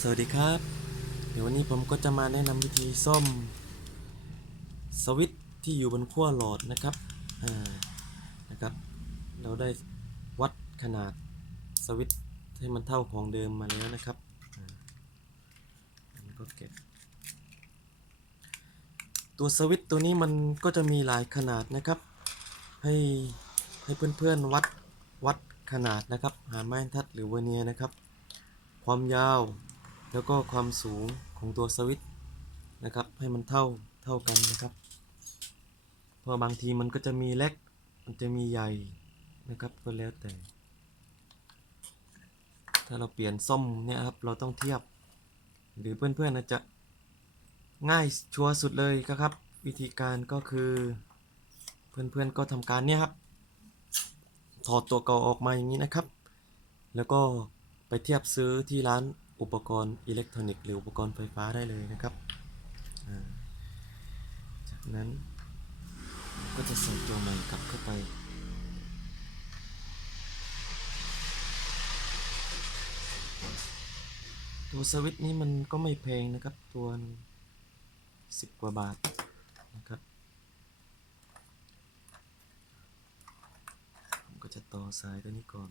สวัสดีครับ เดี๋ยววันนี้ผมก็จะมาแนะนำวิธีซ่อม สวิตช์ที่อยู่บนขั้วหลอดนะครับนะครับ เราได้วัดขนาดสวิตช์ให้มันเท่าของเดิมมาแล้วนะครับอ่าอันก็เก็บ ตัวสวิตช์ตัวนี้มันก็จะมีหลายขนาดนะครับ ให้ให้เพื่อนๆวัดวัดขนาดนะครับ หาไม้ทัดหรือเวเนียนะครับความยาว แล้วก็ความสูงของตัวสวิตช์นะครับให้มันเท่าเท่ากันนะครับ เพราะบางทีมันก็จะมีเล็กมันจะมีใหญ่นะครับก็แล้วแต่ ถ้าเราเปลี่ยนซ่อมเนี่ยครับเราต้องเทียบ หรือเพื่อนๆอาจจะง่ายชัวร์สุดเลยก็ครับ วิธีการก็คือเพื่อนๆก็ทำการเนี่ยครับ ถอดตัวเก่าออกมาอย่างนี้นะครับ แล้วก็ไปเทียบซื้อที่ร้าน อุปกรณ์อิเล็กทรอนิกส์หรืออุปกรณ์ไฟฟ้าได้เลยนะครับ จากนั้นก็จะใส่ตัวใหม่กลับเข้าไป ตัวสวิตช์นี้มันก็ไม่แพงนะครับ ตัวสิบกว่าบาทนะครับผมก็จะต่อสายตัวนี้ก่อน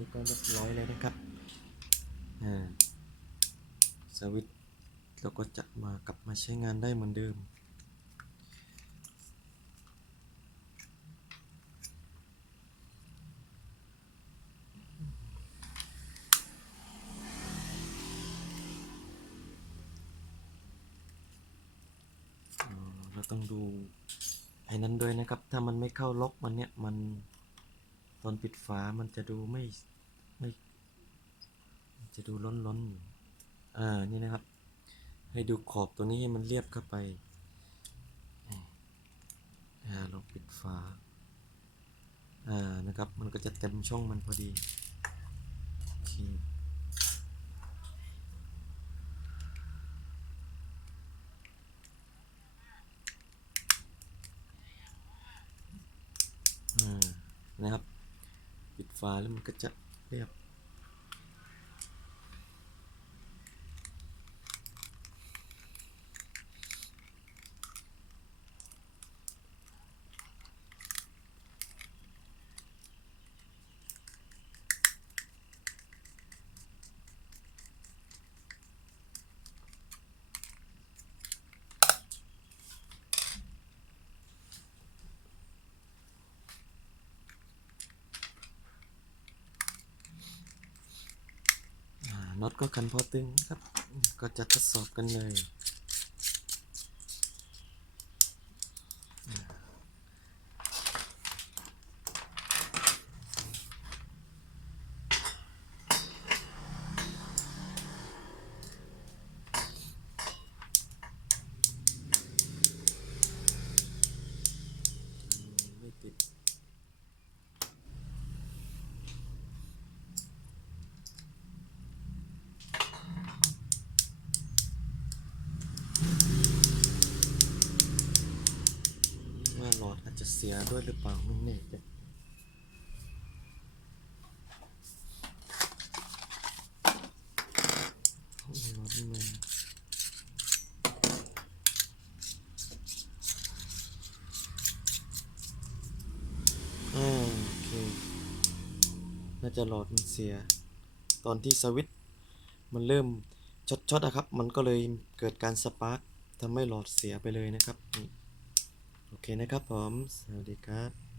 นี่ก็เรียบร้อยแล้วนะครับอ่าสวิตเราก็จะมากลับมาใช้งานได้เหมือนเดิม เราต้องดูไอ้นั้นด้วยนะครับ ถ้ามันไม่เข้าล็อกมันเนี่ย มันตอนปิดฝามันจะดูไม่ จะดูล้นล้นๆอยู่อ่านี่นะครับ ให้ดูขอบตัวนี้ให้มันเรียบเข้าไปอ่าลองปิดฝาอ่านะครับ มันก็จะเต็มช่องมันพอดีโอเคอ่านะครับ ปิดฝาแล้วมันก็จะเรียบ อ่า น็อตก็คันพอตึงครับ ก็จะทดสอบกันเลยไม่ติด ว่าหลอดอา จะเสียด้วยหรือเปล่าไม่แน่ใจโอ้ยหลอดนี่มันอ่าโอเค น่าจะหลอดมันเสีย ตอนที่สวิตช์มันเริ่มช็อตๆอะครับ มันก็เลยเกิดการสปาร์กทำให้หลอดเสียไปเลยนะครับนี่ โอเคนะครับผม สวัสดีครับ